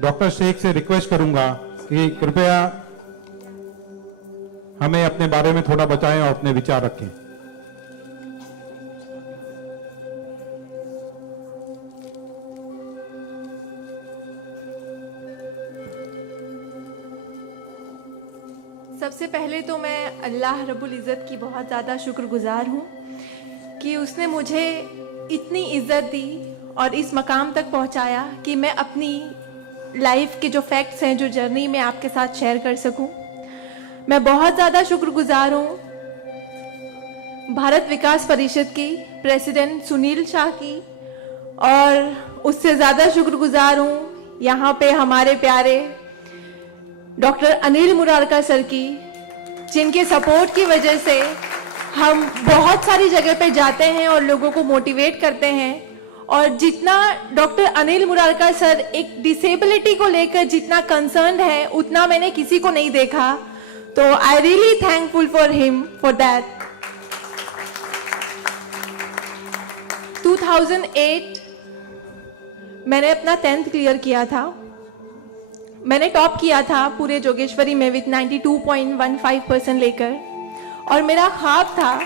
Doctor Sheikh से request करूंगा कि कृपया हमें अपने बारे में थोड़ा बताएं और अपने विचार रखें। सबसे पहले तो मैं अल्लाह रब्बुल इज़्ज़त की बहुत ज़्यादा शुक्रगुजार हूँ कि उसने मुझे इतनी इज़्ज़त दी और इस मकाम तक पहुँचाया कि मैं अपनी लाइफ के जो फैक्ट्स हैं, जो जर्नी में आपके साथ शेयर कर सकूँ। मैं बहुत ज़्यादा शुक्रगुजार हूँ भारत विकास परिषद की प्रेसिडेंट सुनील शाह की, और उससे ज़्यादा शुक्रगुजार हूँ यहाँ पे हमारे प्यारे डॉक्टर अनिल मुरारका सर की, जिनके सपोर्ट की वजह से हम बहुत सारी जगह पे जाते हैं और लोगों को मोटिवेट करते हैं। और जितना डॉक्टर अनिल मुरारका सर एक डिसेबिलिटी को लेकर जितना कंसर्न्ड है, उतना मैंने किसी को नहीं देखा। तो I really thankful for him for that. 2008 मैंने अपना 10th क्लियर किया था। मैंने टॉप किया था पूरे जोगेश्वरी में विथ 92.15% लेकर, और मेरा ख्वाब था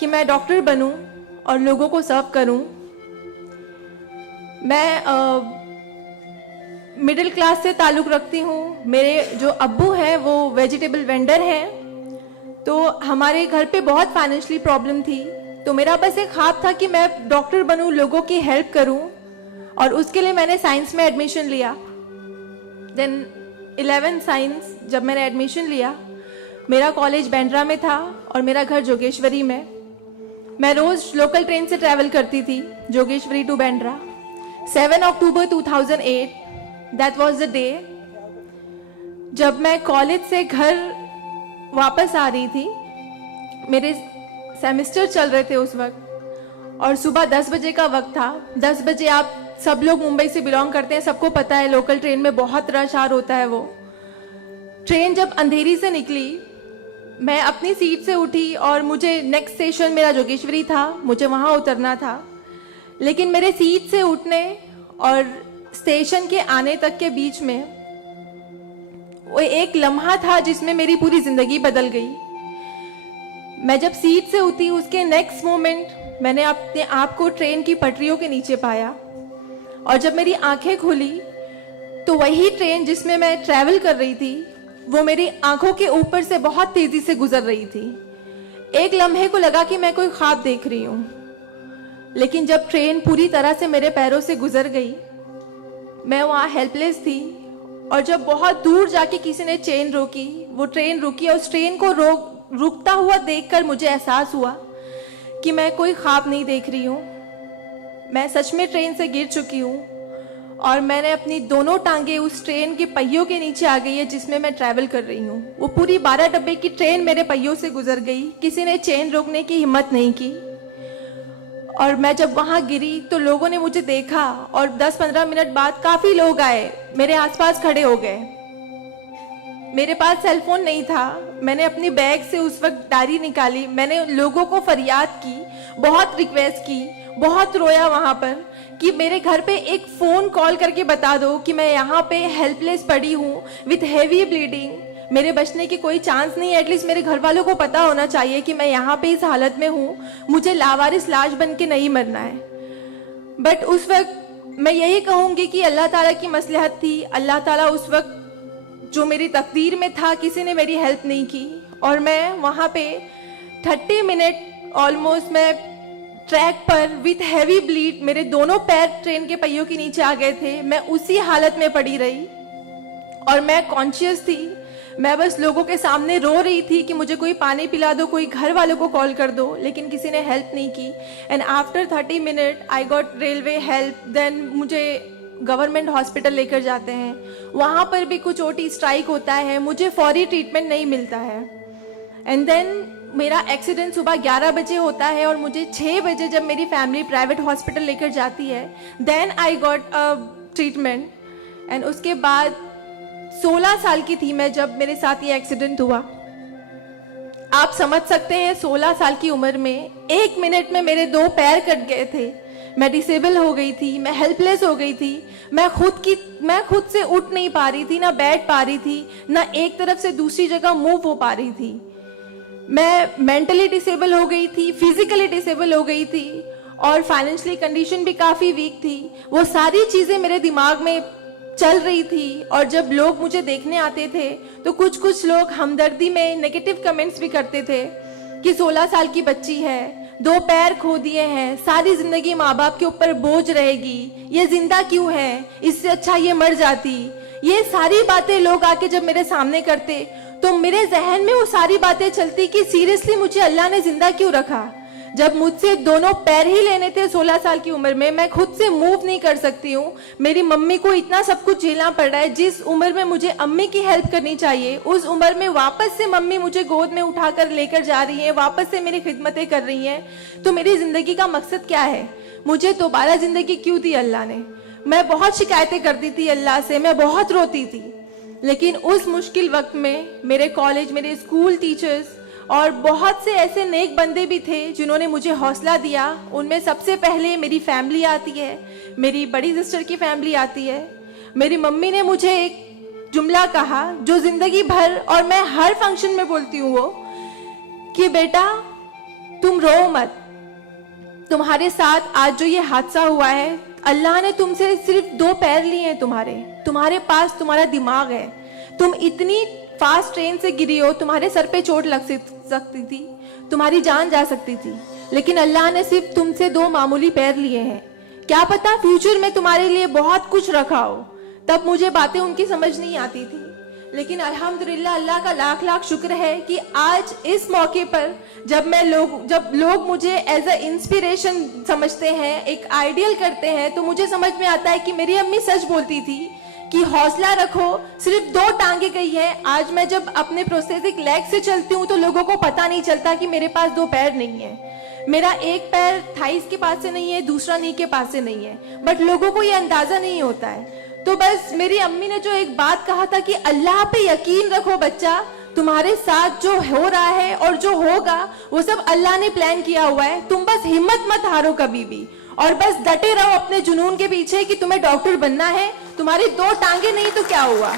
कि मैं डॉक्टर बनूं और लोगों को सर्व करूं। मैं मिडिल क्लास से ताल्लुक़ रखती हूँ। मेरे जो अब्बू हैं वो वेजिटेबल वेंडर हैं, तो हमारे घर पे बहुत फाइनेंशियली प्रॉब्लम थी। तो मेरा बस एक ख्वाब था कि मैं डॉक्टर बनूं, लोगों की हेल्प करूं, और उसके लिए मैंने साइंस में एडमिशन लिया। देन 11 साइंस जब मैंने एडमिशन लिया, मेरा कॉलेज बांद्रा में था और मेरा घर जोगेश्वरी में। मैं रोज़ लोकल ट्रेन से ट्रैवल करती थी Jogeshwari to Bandra. 7 October 2008 that was the day जब मैं कॉलेज से घर वापस आ रही थी। मेरे सेमेस्टर चल रहे थे उस वक्त, और सुबह 10 बजे का वक्त था। 10 बजे, आप सब लोग मुंबई से बिलोंग करते हैं, सबको पता है लोकल ट्रेन में बहुत रश आर होता है। वो ट्रेन जब अंधेरी से निकली, मैं अपनी सीट से उठी और मुझे नेक्स्ट स्टेशन मेरा जोगेश्वरी था, मुझे वहाँ उतरना था। लेकिन मेरे सीट से उठने और स्टेशन के आने तक के बीच में वो एक लम्हा था जिसमें मेरी पूरी ज़िंदगी बदल गई। मैं जब सीट से उठी, उसके नेक्स्ट मोमेंट मैंने अपने आप को ट्रेन की पटरियों के नीचे पाया, और जब मेरी आंखें खुली तो वही ट्रेन जिसमें मैं ट्रैवल कर रही थी वो मेरी आंखों के ऊपर से बहुत तेजी से गुजर रही थी। एक लम्हे को लगा कि मैं कोई ख्वाब देख रही हूँ, लेकिन जब ट्रेन पूरी तरह से मेरे पैरों से गुजर गई, मैं वहाँ हेल्पलेस थी। और जब बहुत दूर जाके किसी ने चेन रोकी, वो ट्रेन रुकी, और उस ट्रेन को रुकता हुआ देखकर मुझे एहसास हुआ कि मैं कोई ख्वाब नहीं देख रही हूँ, मैं सच में ट्रेन से गिर चुकी हूँ, और मैंने अपनी दोनों टांगे उस ट्रेन के पहियों के नीचे आ गई है जिसमें मैं ट्रैवल कर रही हूँ। वो पूरी 12 डब्बे की ट्रेन मेरे पहियों से गुजर गई, किसी ने चेन रोकने की हिम्मत नहीं की। और मैं जब वहाँ गिरी तो लोगों ने मुझे देखा, और 10-15 मिनट बाद काफ़ी लोग आए, मेरे आसपास खड़े हो गए। मेरे पास सेल फोन नहीं था। मैंने अपनी बैग से उस वक्त डायरी निकाली, मैंने लोगों को फरियाद की, बहुत रिक्वेस्ट की, बहुत रोया वहाँ पर कि मेरे घर पे एक फ़ोन कॉल करके बता दो कि मैं यहाँ पे हेल्पलेस पड़ी हूँ विथ हैवी ब्लीडिंग, मेरे बचने की कोई चांस नहीं है। एटलीस्ट मेरे घर वालों को पता होना चाहिए कि मैं यहाँ पे इस हालत में हूँ, मुझे लावारिस लाश बन के नहीं मरना है। बट उस वक्त मैं यही कहूँगी कि अल्लाह ताला की मसलहत थी। अल्लाह ताला उस वक्त जो मेरी तकदीर में था, किसी ने मेरी हेल्प नहीं की, और मैं वहाँ पे 30 मिनट ऑलमोस्ट मैं ट्रैक पर विथ हैवी ब्लीड, मेरे दोनों पैर ट्रेन के पहियों के नीचे आ गए थे। मैं उसी हालत में पड़ी रही और मैं कॉन्शियस थी। मैं बस लोगों के सामने रो रही थी कि मुझे कोई पानी पिला दो, कोई घर वालों को कॉल कर दो, लेकिन किसी ने हेल्प नहीं की। And after 30 minute I got railway help. Then मुझे गवर्नमेंट हॉस्पिटल लेकर जाते हैं, वहाँ पर भी कुछ ओटी स्ट्राइक होता है, मुझे फौरी ट्रीटमेंट नहीं मिलता है। एंड देन मेरा एक्सीडेंट सुबह 11 बजे होता है और मुझे 6 बजे जब मेरी फैमिली प्राइवेट हॉस्पिटल लेकर जाती है, then I got a treatment. And उसके बाद 16 साल की थी मैं जब मेरे साथ ये एक्सीडेंट हुआ। आप समझ सकते हैं 16 साल की उम्र में 1 मिनट में मेरे 2 पैर कट गए थे, मैं डिसेबल हो गई थी, मैं हेल्पलेस हो गई थी, मैं खुद से उठ नहीं पा रही थी, ना बैठ पा रही थी, ना एक तरफ से दूसरी जगह मूव हो पा रही थी। मैं मेंटली डिसेबल हो गई थी, फिजिकली डिसेबल हो गई थी और फाइनेंशियली कंडीशन भी काफ़ी वीक थी। वो सारी चीज़ें मेरे दिमाग में चल रही थी और जब लोग मुझे देखने आते थे तो कुछ लोग हमदर्दी में नेगेटिव कमेंट्स भी करते थे कि 16 साल की बच्ची है, 2 पैर खो दिए हैं, सारी जिंदगी माँ बाप के ऊपर बोझ रहेगी, ये जिंदा क्यों है, इससे अच्छा ये मर जाती। ये सारी बातें लोग आके जब मेरे सामने करते तो मेरे जहन में वो सारी बातें चलती कि सीरियसली मुझे अल्लाह ने जिंदा क्यों रखा, जब मुझसे दोनों पैर ही लेने थे 16 साल की उम्र में, मैं खुद से मूव नहीं कर सकती हूँ। मेरी मम्मी को इतना सब कुछ झेलना पड़ रहा है। जिस उम्र में मुझे अम्मी की हेल्प करनी चाहिए उस उम्र में वापस से मम्मी मुझे गोद में उठाकर लेकर जा रही है, वापस से मेरी खिदमतें कर रही हैं। तो मेरी जिंदगी का मकसद क्या है, मुझे दोबारा जिंदगी क्यों दी अल्लाह ने। मैं बहुत शिकायतें करती थी अल्लाह से, मैं बहुत रोती थी, लेकिन उस मुश्किल वक्त में मेरे कॉलेज, मेरे स्कूल टीचर्स और बहुत से ऐसे नेक बंदे भी थे जिन्होंने मुझे हौसला दिया। उनमें सबसे पहले मेरी फैमिली आती है, मेरी बड़ी सिस्टर की फैमिली आती है। मेरी मम्मी ने मुझे एक जुमला कहा जो जिंदगी भर और मैं हर फंक्शन में बोलती हूँ, वो कि बेटा तुम रो मत, तुम्हारे साथ आज जो ये हादसा हुआ है, अल्लाह ने तुमसे सिर्फ 2 पैर लिए हैं, तुम्हारे पास तुम्हारा दिमाग है, तुम इतनी फास्ट ट्रेन से गिरी हो, तुम्हारे सर पे चोट लग सकती थी, तुम्हारी जान जा सकती थी, लेकिन अल्लाह ने सिर्फ तुमसे 2 मामूली पैर लिए हैं। क्या पता फ्यूचर में तुम्हारे लिए बहुत कुछ रखा हो। तब मुझे बातें उनकी समझ नहीं आती थी, लेकिन अल्हम्दुलिल्लाह अल्लाह का लाख लाख शुक्र है कि आज इस मौके पर जब लोग मुझे एज अ इंस्पिरेशन समझते हैं, एक आइडियल करते हैं, तो मुझे समझ में आता है कि मेरी अम्मी सच बोलती थी कि हौसला रखो, सिर्फ 2 टांगे गई है। आज मैं जब अपने प्रोस्थेटिक लेग से चलती हूँ तो लोगों को पता नहीं चलता कि मेरे पास 2 पैर नहीं है, मेरा एक पैर थाइस के पास से नहीं है, दूसरा नी के पास से नहीं है, बट लोगों को ये अंदाजा नहीं होता है। तो बस मेरी अम्मी ने जो एक बात कहा था कि अल्लाह पे यकीन रखो बच्चा, तुम्हारे साथ जो हो रहा है और जो होगा वो सब अल्लाह ने प्लान किया हुआ है, तुम बस हिम्मत मत हारो कभी भी, और बस डटे रहो अपने जुनून के पीछे कि तुम्हें डॉक्टर बनना है। तुम्हारी 2 टांगे नहीं तो क्या हुआ,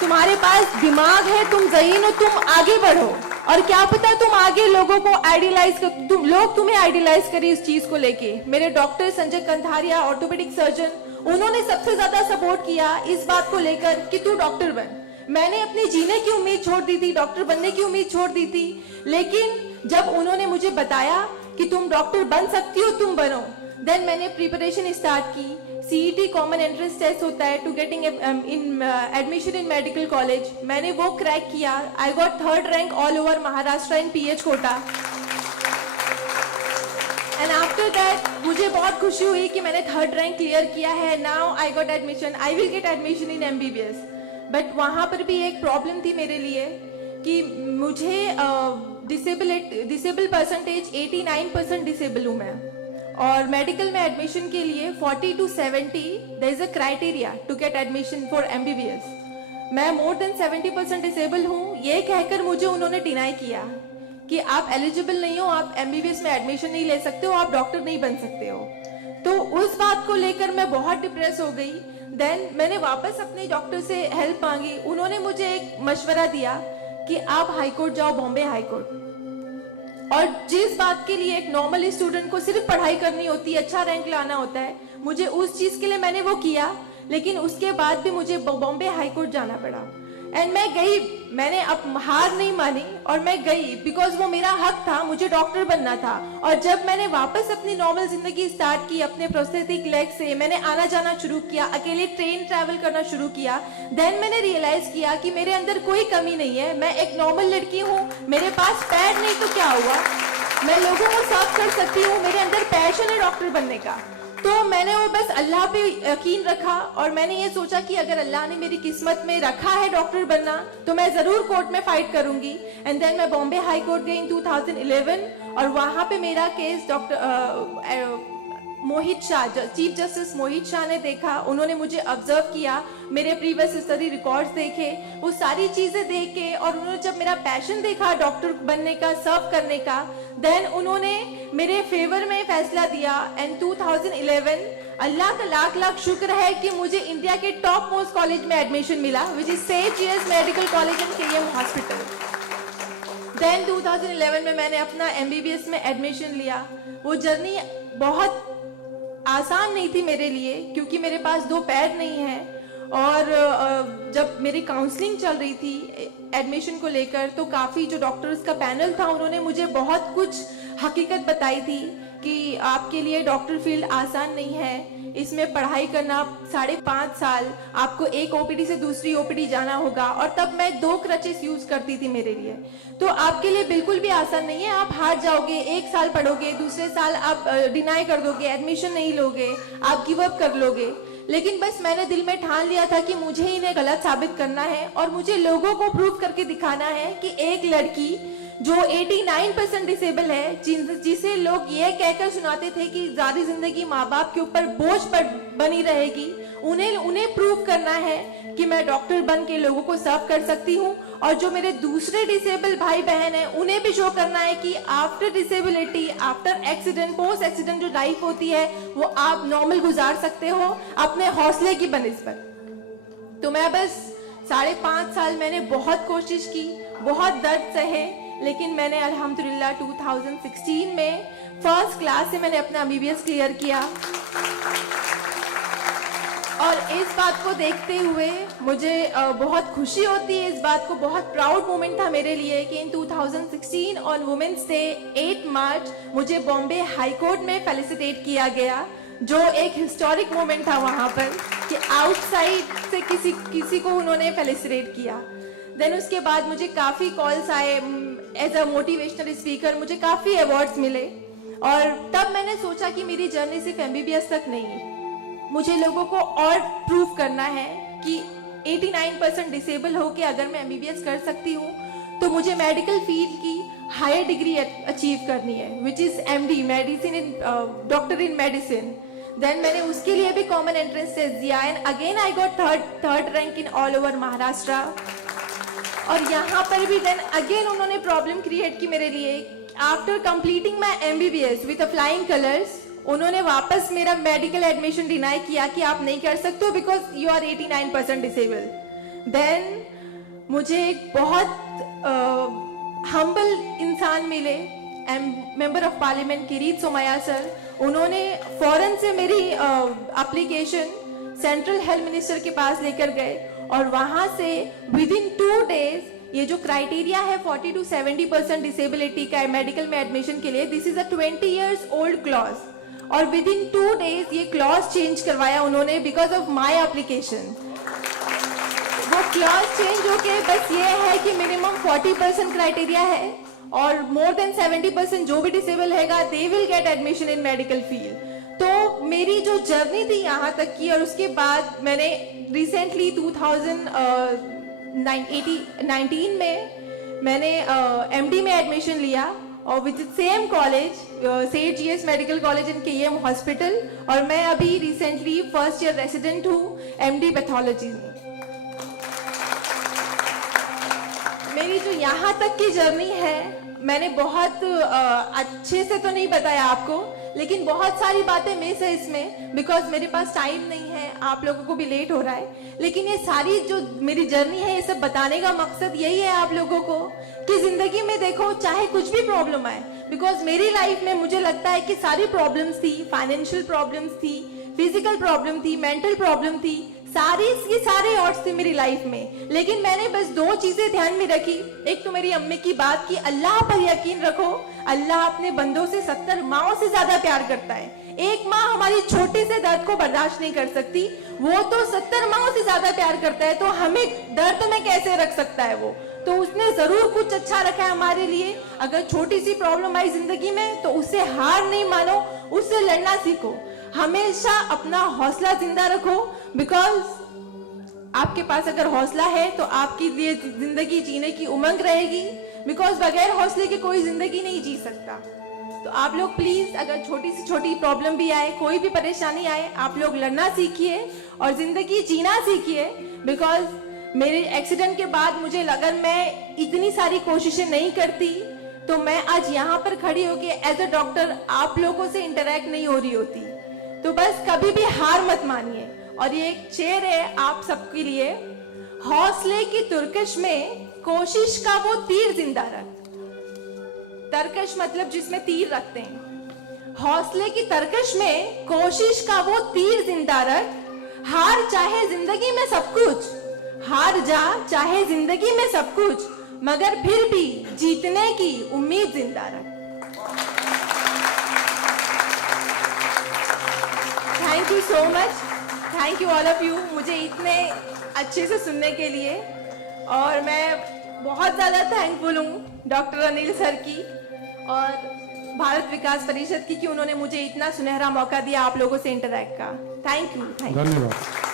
तुम्हारे पास दिमाग है, तुम ज़हीन हो, तुम आगे बढ़ो, और क्या पता तुम आगे लोगों को आइडियलाइज कर, लोग तुम्हें आइडियलाइज करें इस चीज को लेके। मेरे doctor Sanjay Kantharia, orthopaedic surgeon, उन्होंने सबसे ज्यादा सपोर्ट किया इस बात को लेकर कि तू डॉक्टर बन। मैंने अपनी जीने की उम्मीद छोड़ दी थी, डॉक्टर बनने की उम्मीद छोड़ दी थी, लेकिन जब उन्होंने मुझे बताया कि तुम डॉक्टर बन सकती हो, तुम बनो, देन मैंने प्रिपरेशन स्टार्ट की। सीईटी कॉमन एंट्रेंस टेस्ट होता है to getting admission in medical college, मैंने वो क्रैक किया। I got 3rd rank all over Maharashtra in PH quota, and after that मुझे बहुत खुशी हुई कि मैंने 3rd रैंक क्लियर किया है। Now I got admission, I will get admission in MBBS। But वहाँ पर भी एक प्रॉब्लम थी मेरे लिए कि मुझे डिसेबल परसेंटेज 89% डिसेबल हूँ मैं, और मेडिकल में एडमिशन के लिए 40 to 70 there is a criteria to get admission for MBBS। मैं मोर देन 70% डिसेबल हूँ, ये कहकर मुझे उन्होंने डिनाई किया कि आप एलिजिबल नहीं हो, आप MBBS में एडमिशन नहीं ले सकते हो, आप डॉक्टर नहीं बन सकते हो। तो उस बात को लेकर मैं बहुत डिप्रेस हो गई। देन मैंने वापस अपने डॉक्टर से हेल्प मांगी, उन्होंने मुझे एक मशवरा दिया कि आप हाई कोर्ट जाओ, बॉम्बे हाई कोर्ट, और जिस बात के लिए एक नॉर्मल स्टूडेंट को सिर्फ पढ़ाई करनी होती है, अच्छा रैंक लाना होता है, मुझे उस चीज के लिए मैंने वो किया, लेकिन उसके बाद भी मुझे बॉम्बे हाई कोर्ट जाना पड़ा। एंड मैं गई, मैंने अब हार नहीं मानी और मैं गई, बिकॉज वो मेरा हक था, मुझे डॉक्टर बनना था। और जब मैंने वापस अपनी नॉर्मल जिंदगी स्टार्ट की अपने प्रोस्थेटिक लेग से, मैंने आना जाना शुरू किया, अकेले ट्रेन ट्रैवल करना शुरू किया, देन मैंने रियलाइज किया कि मेरे अंदर कोई कमी नहीं है, मैं एक नॉर्मल लड़की हूँ, मेरे पास पैर नहीं तो क्या हुआ, मैं लोगों को सर्व कर सकती हूँ, मेरे अंदर पैशन है डॉक्टर बनने का। तो मैंने वो बस अल्लाह पे यकीन रखा और मैंने ये सोचा कि अगर अल्लाह ने मेरी किस्मत में रखा है डॉक्टर बनना तो मैं जरूर कोर्ट में फाइट करूंगी। एंड देन मैं बॉम्बे हाई कोर्ट गई इन 2011 और वहां पे मेरा केस मोहित शाह, चीफ जस्टिस मोहित शाह ने देखा, उन्होंने मुझे ऑब्जर्व किया, मेरे प्रीवियस स्टडी रिकॉर्ड्स देखे, वो सारी चीजें देख के, और उन्होंने जब मेरा पैशन देखा डॉक्टर बनने का, सर्व करने का, देन उन्होंने मेरे फेवर में फैसला दिया। एंड 2011 अल्लाह का लाख लाख शुक्र है कि मुझे इंडिया के टॉप मोस्ट कॉलेज में एडमिशन मिला, which is Seth GS medical college and KM hospital. Then 2011 में मैंने अपना एमबीबीएस में एडमिशन लिया। वो जर्नी बहुत आसान नहीं थी मेरे लिए, क्योंकि मेरे पास 2 पैर नहीं हैं, और जब मेरी काउंसलिंग चल रही थी एडमिशन को लेकर, तो काफ़ी जो डॉक्टर्स का पैनल था उन्होंने मुझे बहुत कुछ हकीकत बताई थी कि आपके लिए डॉक्टर फील्ड आसान नहीं है, इसमें पढ़ाई करना 5.5 साल, आपको एक ओपीडी से दूसरी ओपीडी जाना होगा, और तब मैं 2 क्रचेस यूज करती थी मेरे लिए, तो आपके लिए बिल्कुल भी आसान नहीं है, आप हार जाओगे, 1 साल पढ़ोगे, दूसरे साल आप डिनाई कर दोगे, एडमिशन नहीं लोगे, आप गिव अप कर लोगे। लेकिन बस मैंने दिल में ठान लिया था कि मुझे इन्हें गलत साबित करना है, और मुझे लोगों को प्रूव करके दिखाना है कि एक लड़की जो 89% डिसेबल है, जिसे लोग ये कहकर सुनाते थे कि सारी जिंदगी माँ बाप के ऊपर बोझ पर बनी रहेगी, उन्हें प्रूव करना है कि मैं डॉक्टर बन के लोगों को सर्व कर सकती हूँ। और जो मेरे दूसरे डिसेबल भाई बहन हैं, उन्हें भी शो करना है कि after disability, after accident, post accident जो लाइफ होती है वो आप नॉर्मल गुजार सकते हो अपने हौसले की बनिस्बत। तो मैं बस 5.5 साल मैंने बहुत कोशिश की, बहुत दर्द सहे, लेकिन मैंने अल्हम्दुलिल्लाह 2016 में फर्स्ट क्लास से मैंने अपना एमबीबीएस क्लियर किया। और इस बात को देखते हुए मुझे बहुत खुशी होती है, इस बात को बहुत प्राउड मोमेंट था मेरे लिए कि इन 2016 ऑन वुमेन्स डे 8 मार्च मुझे बॉम्बे हाई कोर्ट में फेलिसिटेट किया गया, जो एक हिस्टोरिक मोमेंट था वहां पर कि आउटसाइड से किसी को उन्होंने फेलिसिटेट किया। देन उसके बाद मुझे काफ़ी कॉल्स आए एज अ मोटिवेशनल स्पीकर, मुझे काफ़ी अवार्ड्स मिले, और तब मैंने सोचा कि मेरी जर्नी सिर्फ एमबीबीएस तक नहीं, मुझे लोगों को और प्रूव करना है कि 89% डिसेबल हो के अगर मैं एमबीबीएस कर सकती हूँ तो मुझे मेडिकल फील्ड की हायर डिग्री अचीव करनी है, which is MD, medicine in doctor in medicine. Then मैंने उसके लिए भी कॉमन एंट्रेंस टेस्ट दिया, and again I got third rank in all over Maharashtra. और यहाँ पर भी देन अगेन उन्होंने प्रॉब्लम क्रिएट की मेरे लिए। After completing my MBBS with flying colours, उन्होंने वापस मेरा मेडिकल एडमिशन डिनाई किया कि आप नहीं कर सकते हो because you are 89% disable. Then मुझे एक बहुत हम्बल इंसान मिले, member of parliament Kirit Somaiya sir, उन्होंने फौरन से मेरी एप्लीकेशन सेंट्रल हेल्थ मिनिस्टर के पास लेकर गए, और वहां से विद इन 2 डेज ये जो क्राइटेरिया है 40 to 70% डिसेबिलिटी का मेडिकल में एडमिशन के लिए, this is a 20 years old clause, और विद इन 2 डेज ये क्लॉज चेंज करवाया उन्होंने बिकॉज ऑफ माई एप्लीकेशन। वो क्लॉज चेंज होके बस ये है कि मिनिमम 40% क्राइटेरिया है, और मोर देन 70% जो भी डिसेबल हैगा they will get admission in medical field. तो मेरी जो जर्नी थी यहाँ तक की, और उसके बाद मैंने रिसेंटली 2019 में मैंने एमडी में एडमिशन लिया, और with same college Seth GS medical college and KM hospital, और मैं अभी रिसेंटली फर्स्ट ईयर रेसिडेंट हूँ एमडी पैथोलॉजी में। मेरी जो यहाँ तक की जर्नी है, मैंने बहुत अच्छे से तो नहीं बताया आपको, लेकिन बहुत सारी बातें मिस है इसमें बिकॉज मेरे पास टाइम नहीं है, आप लोगों को भी लेट हो रहा है। लेकिन ये सारी जो मेरी जर्नी है, ये सब बताने का मकसद यही है आप लोगों को कि जिंदगी में देखो चाहे कुछ भी प्रॉब्लम आए, बिकॉज मेरी लाइफ में मुझे लगता है कि सारी प्रॉब्लम्स थी, फाइनेंशियल प्रॉब्लम्स थी, फिजिकल प्रॉब्लम थी, मेंटल प्रॉब्लम थी, सारे ऑड्स थे मेरी लाइफ में, लेकिन मैंने बस 2 चीजें ध्यान में रखी। एक तो मेरी अम्मी की बात कि अल्लाह पर यकीन रखो, अल्लाह अपने बंदों से 70 माओं से ज्यादा प्यार करता है। एक माँ हमारी छोटे से दर्द को बर्दाश्त नहीं कर सकती, वो तो 70 माओं से ज्यादा प्यार करता है, तो हमें दर्द में कैसे रख सकता है वो? तो उसने जरूर कुछ अच्छा रखा है हमारे लिए। अगर छोटी सी प्रॉब्लम आई जिंदगी में तो उससे हार नहीं मानो, उससे लड़ना सीखो, हमेशा अपना हौसला जिंदा रखो, बिकॉज आपके पास अगर हौसला है तो आपकी लिए जिंदगी जीने की उमंग रहेगी, बिकॉज बगैर हौसले के कोई जिंदगी नहीं जी सकता। तो आप लोग प्लीज, अगर छोटी से छोटी प्रॉब्लम भी आए, कोई भी परेशानी आए, आप लोग लड़ना सीखिए और जिंदगी जीना सीखिए। बिकॉज मेरे एक्सीडेंट के बाद मुझे लगा मैं इतनी सारी कोशिशें नहीं करती तो मैं आज यहाँ पर खड़ी होके एज अ डॉक्टर आप लोगों से इंटरेक्ट नहीं हो रही होती। तो बस कभी भी हार मत मानिए। और ये एक शेर है आप सबके लिए, हौसले की तुर्कश में कोशिश का वो तीर जिंदा रख। तरकश मतलब जिसमें तीर रखते हैं। हौसले की तरकश में कोशिश का वो तीर जिंदा रख। हार चाहे जिंदगी में सब कुछ, हार जा चाहे जिंदगी में सब कुछ, मगर फिर भी जीतने की उम्मीद जिंदा रख। Thank you so much, thank you all of you, मुझे इतने अच्छे से सुनने के लिए। और मैं बहुत ज़्यादा थैंकफुल हूँ डॉक्टर अनिल सर की और भारत विकास परिषद की कि उन्होंने मुझे इतना सुनहरा मौका दिया आप लोगों से इंटरैक्ट का। Thank you. धन्यवाद।